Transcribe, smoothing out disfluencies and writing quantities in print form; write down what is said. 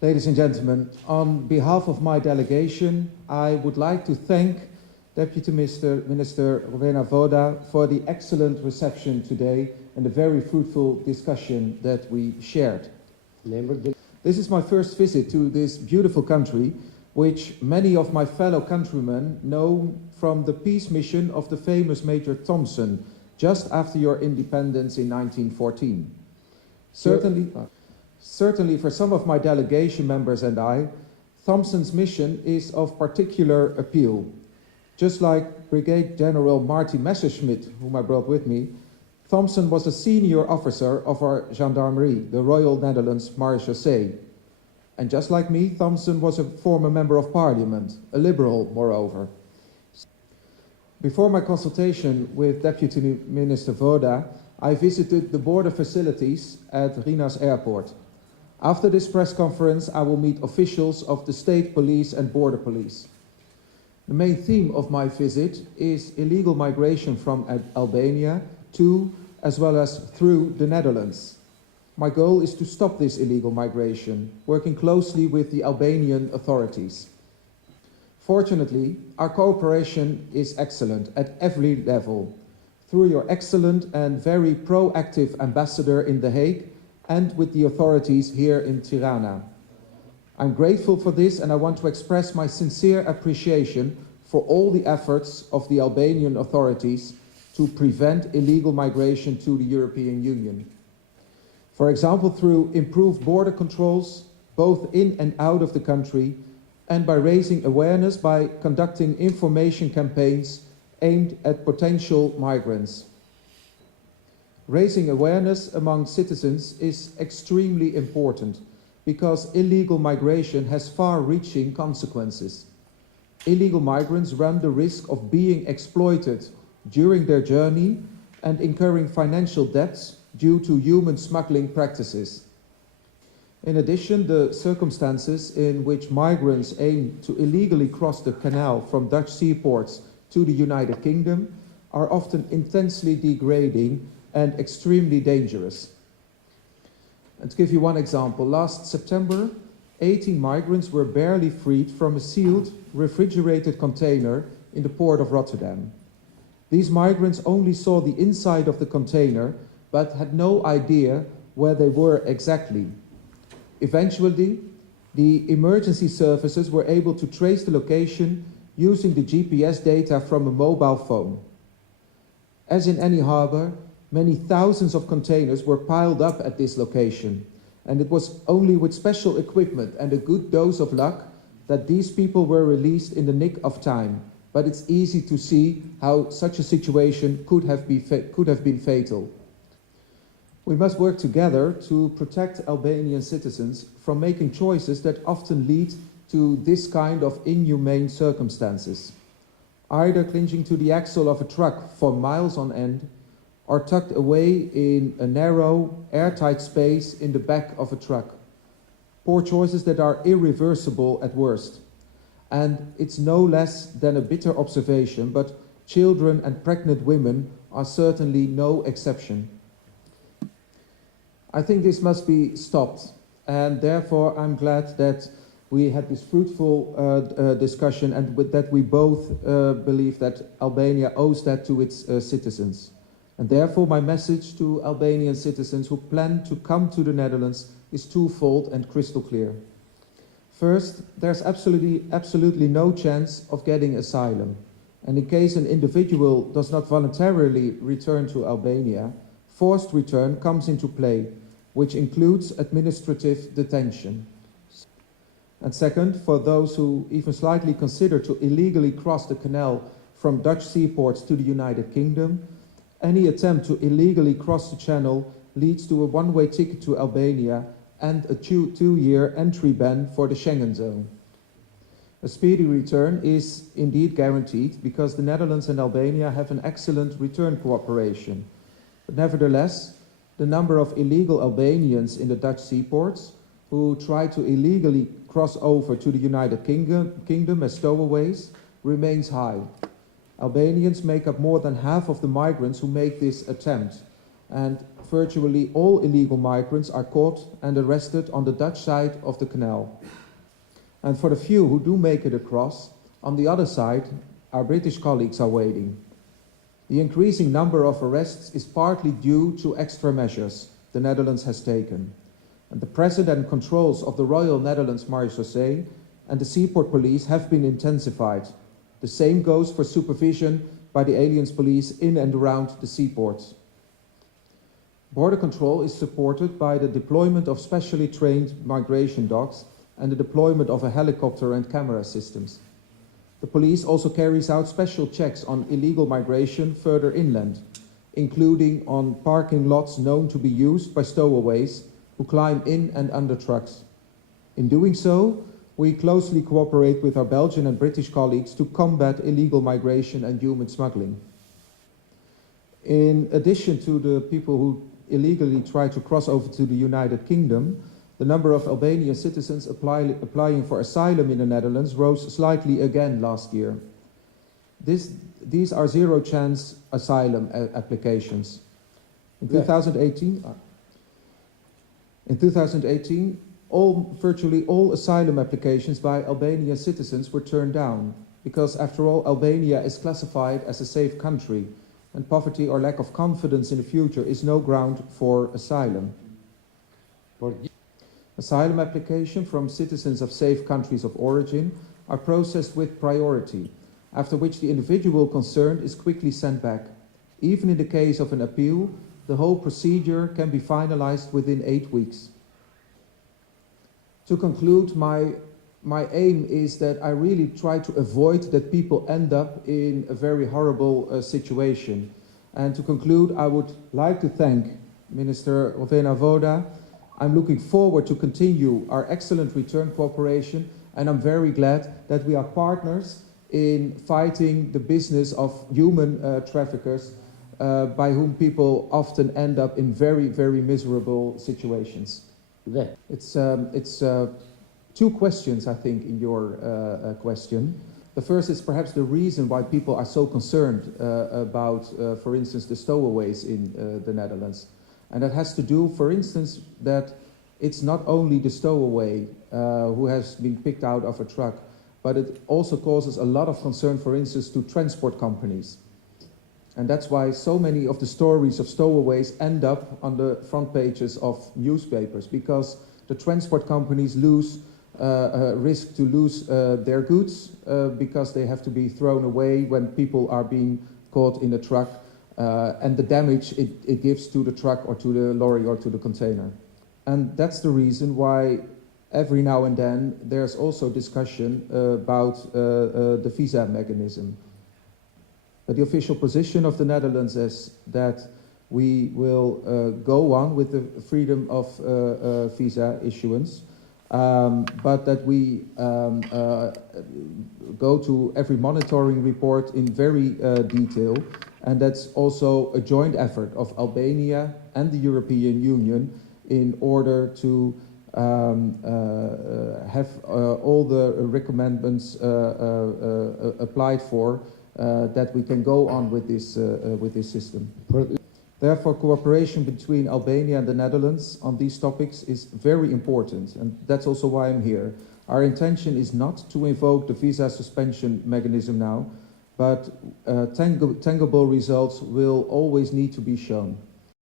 Ladies and gentlemen, on behalf of my delegation, I would like to thank Deputy Minister Rovena Voda for the excellent reception today and the very fruitful discussion that we shared. This is my first visit to this beautiful country, which many of my fellow countrymen know from the peace mission of the famous Majorit Tomson just after your independence in 1914. Certainly for some of my delegation members and I, Tomson's mission is of particular appeal. Just like Brigadier General Marty Messerschmidt, whom I brought with me, Tomson was a senior officer of our gendarmerie, the Royal Netherlands Marechaussee. And just like me, Tomson was a former member of parliament, a liberal moreover. Before my consultation with Deputy Minister Voda, I visited the border facilities at Rinas Airport. After this press conference, I will meet officials of the state police and border police. The main theme of my visit is illegal migration from Albania to, as well as through, the Netherlands. My goal is to stop this illegal migration, working closely with the Albanian authorities. Fortunately, our cooperation is excellent at every level, through your excellent and very proactive ambassador in The Hague and with the authorities here in Tirana. I'm grateful for this, and I want to express my sincere appreciation for all the efforts of the Albanian authorities to prevent illegal migration to the European Union. For example, through improved border controls, both in and out of the country, and by raising awareness by conducting information campaigns aimed at potential migrants. Raising awareness among citizens is extremely important because illegal migration has far-reaching consequences. Illegal migrants run the risk of being exploited during their journey and incurring financial debts due to human smuggling practices. In addition, the circumstances in which migrants aim to illegally cross the canal from Dutch seaports to the United Kingdom are often intensely degrading and extremely dangerous. And to give you one example, last September, 18 migrants were barely freed from a sealed, refrigerated container in the port of Rotterdam. These migrants only saw the inside of the container, but had no idea where they were exactly. Eventually, the emergency services were able to trace the location using the GPS data from a mobile phone. As in any harbor, many thousands of containers were piled up at this location, and it was only with special equipment and a good dose of luck that these people were released in the nick of time. But it's easy to see how such a situation could have been fatal. We must work together to protect Albanian citizens from making choices that often lead to this kind of inhumane circumstances, either clinging to the axle of a truck for miles on end, or tucked away in a narrow, airtight space in the back of a truck. Poor choices that are irreversible at worst. And it's no less than a bitter observation, but children and pregnant women are certainly no exception. I think this must be stopped, and therefore I'm glad that we had this fruitful discussion and that we both believe that Albania owes that to its citizens. And therefore my message to Albanian citizens who plan to come to the Netherlands is twofold and crystal clear. First, there's absolutely no chance of getting asylum. And in case an individual does not voluntarily return to Albania, forced return comes into play, which includes administrative detention. And second, for those who even slightly consider to illegally cross the canal from Dutch seaports to the United Kingdom, any attempt to illegally cross the channel leads to a one-way ticket to Albania and a two-year entry ban for the Schengen zone. A speedy return is indeed guaranteed because the Netherlands and Albania have an excellent return cooperation. But nevertheless, the number of illegal Albanians in the Dutch seaports who try to illegally cross over to the United Kingdom as stowaways remains high. Albanians make up more than half of the migrants who make this attempt, and virtually all illegal migrants are caught and arrested on the Dutch side of the canal. And for the few who do make it across, on the other side, our British colleagues are waiting. The increasing number of arrests is partly due to extra measures the Netherlands has taken. And the President controls of the Royal Netherlands Marechaussee and the Seaport Police have been intensified. The same goes for supervision by the aliens police in and around the seaports. Border control is supported by the deployment of specially trained migration dogs and the deployment of a helicopter and camera systems. The police also carries out special checks on illegal migration further inland, including on parking lots known to be used by stowaways who climb in and under trucks. In doing so, we closely cooperate with our Belgian and British colleagues to combat illegal migration and human smuggling. In addition to the people who illegally try to cross over to the United Kingdom, the number of Albanian citizens applying for asylum in the Netherlands rose slightly again last year. These are zero-chance asylum applications. In 2018, virtually all asylum applications by Albanian citizens were turned down because, after all, Albania is classified as a safe country, and poverty or lack of confidence in the future is no ground for asylum. Asylum applications from citizens of safe countries of origin are processed with priority, after which the individual concerned is quickly sent back. Even in the case of an appeal, the whole procedure can be finalized within 8 weeks. To conclude, my aim is that I really try to avoid that people end up in a very horrible situation. And to conclude, I would like to thank Minister Rovena Voda. I'm looking forward to continue our excellent return cooperation, and I'm very glad that we are partners in fighting the business of human traffickers by whom people often end up in very, very miserable situations. It's two questions, I think, in your question. The first is perhaps the reason why people are so concerned about, for instance, the stowaways in the Netherlands. And that has to do, for instance, that it's not only the stowaway who has been picked out of a truck, but it also causes a lot of concern, for instance, to transport companies. And that's why so many of the stories of stowaways end up on the front pages of newspapers, because the transport companies risk to lose their goods because they have to be thrown away when people are being caught in a truck, and the damage it gives to the truck or to the lorry or to the container. And that's the reason why every now and then there's also discussion about the visa mechanism. But the official position of the Netherlands is that we will go on with the freedom of visa issuance, but that we go to every monitoring report in very detail, and that's also a joint effort of Albania and the European Union in order to have all the recommendments applied for, that we can go on with this system. Therefore, cooperation between Albania and the Netherlands on these topics is very important, and that's also why I'm here. Our intention is not to invoke the visa suspension mechanism now, but tangible results will always need to be shown.